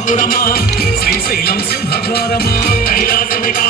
శివపురమా Srisailam సింహద్వారమా? కైలాసమికా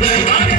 Bye.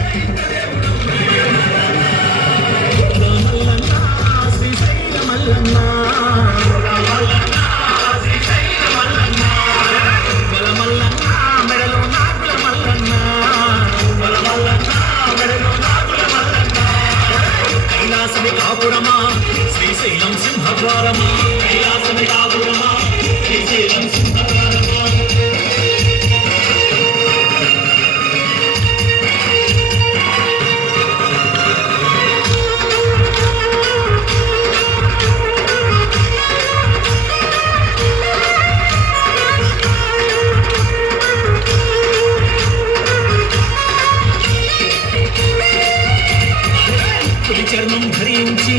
తొలి చర్మం ధరించి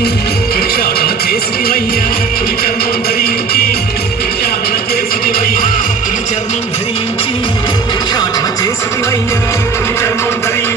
భిక్షాటన చేసినవయ్యా తొలి చర్మం ధరించి భిక్షాటన చేసినవయ్యా తొలి చర్మం ధరించి భిక్షాటన చేసినవయ్యా తొలి చర్మం ధరించి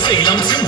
కాపురమా శ్రీశైలం సింహద్వారమా కైలాసమి కాపురమా